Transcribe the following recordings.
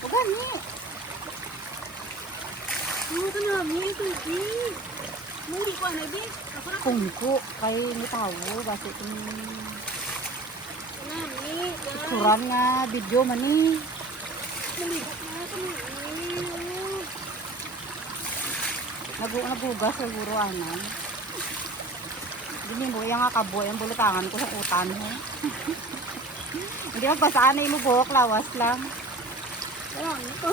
Ugan ni. Ano ito na, may tubig. Muli ko ano, di? Kungko kay ni tawo basi itong Nami, guys. suran nga video man ni. Maligot na ito na. Nagugas siguro anan. Dili mo yang kaboy ang bulutangan ko sa utan ho. Hindi magbasaan na ilubok, lawas lang. Wala nito.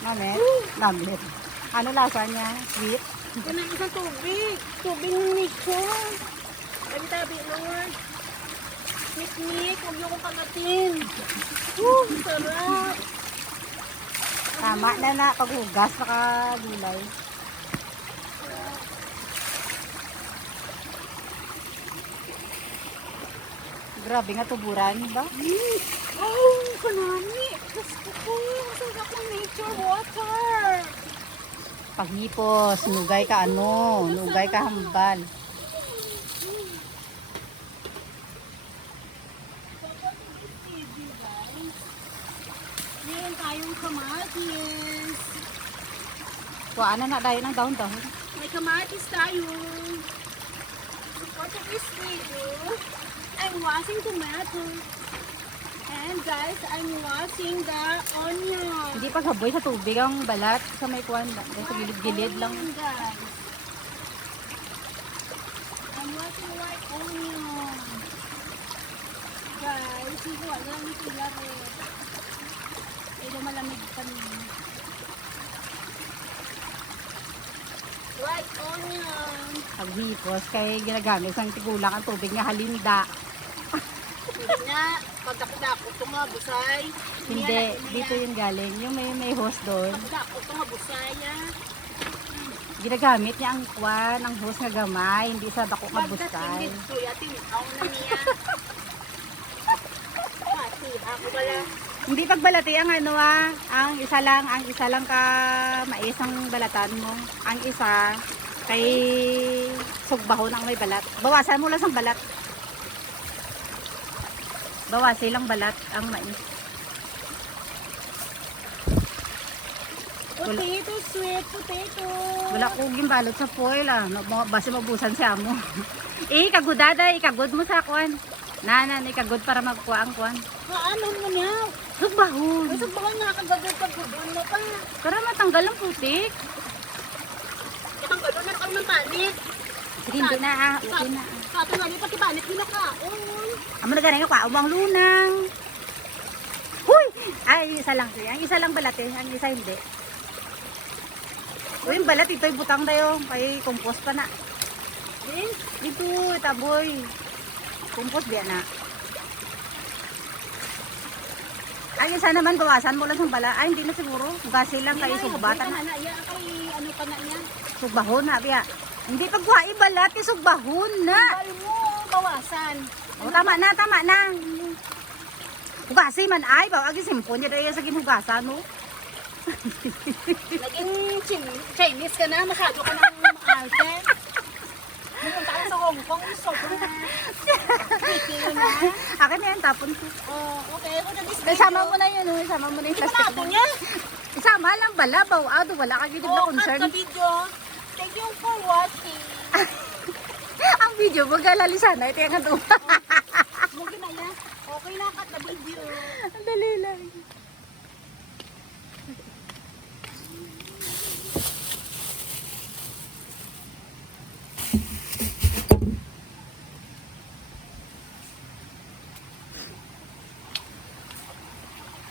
Namet, namet. Ano lasa niya? Sweet? Yan ang isang tubig. Tubig ng nature. Tabi-tabi, Lord. Nik-nik, huwag niyo kong kamatin. Sarap. Tama na paghugas, nakagulay. Grabe nga tuburan ba? Oh, kanami. Gusto ko. Sarap ng nature water. Paghipos, nugay ka ano, nugay ka hambal. Meron tayong kamatis. Kuhaan na dayo ng dahon-dahon. May kamatis tayo. For this video, I'm washing tomato. And guys, I'm washing the onion. Hindi paghaboy sa tubig ang balat sa may kuwan. Sa gilid-gilid lang. Onion, guys. I'm washing white onion. Guys, hindi lang ni sila rin. Pero malamig pa niya. White onion. Paghipos, kay ginagamit sang tigulang ang tubig nga halinda. Hindi na, pagdakot ito nga busay. Hindi, dito yung galing. Yung may hose doon. Pagdakot ito nga busay. Ginagamit niya ang kuwan, ang hose nga gamay, hindi sa dako nga busay. Pagdating dito, tinaw na niya. Pati, ako pala. Hindi pagbalati ang ano ang isa lang ka mais ang balatan mo. Ang isa kay sugbahon ang may balat. Bawasan mo lang ang balat. Bawasan lang balat ang mais. Potato, sweet potato. Wala ko gimbalot sa foil base mabusan siya mo. Kagudada, ikagud mo sa kuan. Nanan, ikagud para magkuha ang kuan. Ano mo niya? Sugbahon. Ay, sabahan nga kagagod mo pa. Para matanggal ang putik. Katanggal na kami ng panit. Hindi na okay na. Kato nga ni pati panit din ka. Amo na ganang ka, umang lunang. Huy! Ay, isa lang siya. Ang isa lang balat ang isa hindi. Uy, yung balat ito'y butang tayo. Kay compost pa na. Dito, taboy. Compost diyan na. Ay, isa naman bawasan mo lang sa bala. Ay, hindi na siguro. Gasi lang kayo sugbatan na. Ano pa na niya? Sugbahon na, biya. Hindi pagkuha balat, sugbahon na. Bal mo, bawasan. O, tama na. Hugasi man ay, agi simpon niya dahil sa ginhugasan, no? Naging Chinese ka na, masyado ka nang makalte. Pumunta ka sa Hong Kong, sobrang kikilo na. Akin na yan, tapon ko. Oh, okay. Isama mo na yun, no? Isama mo na yung plastic Ito mo. niya. Isama lang bala, baw, wala ka gitid na concern. Cut the video. Thank you for watching. Ang video, magalali sana, ito yung nga doon. Mungkin na yan. Okay na, cut the video. Ang dali lang.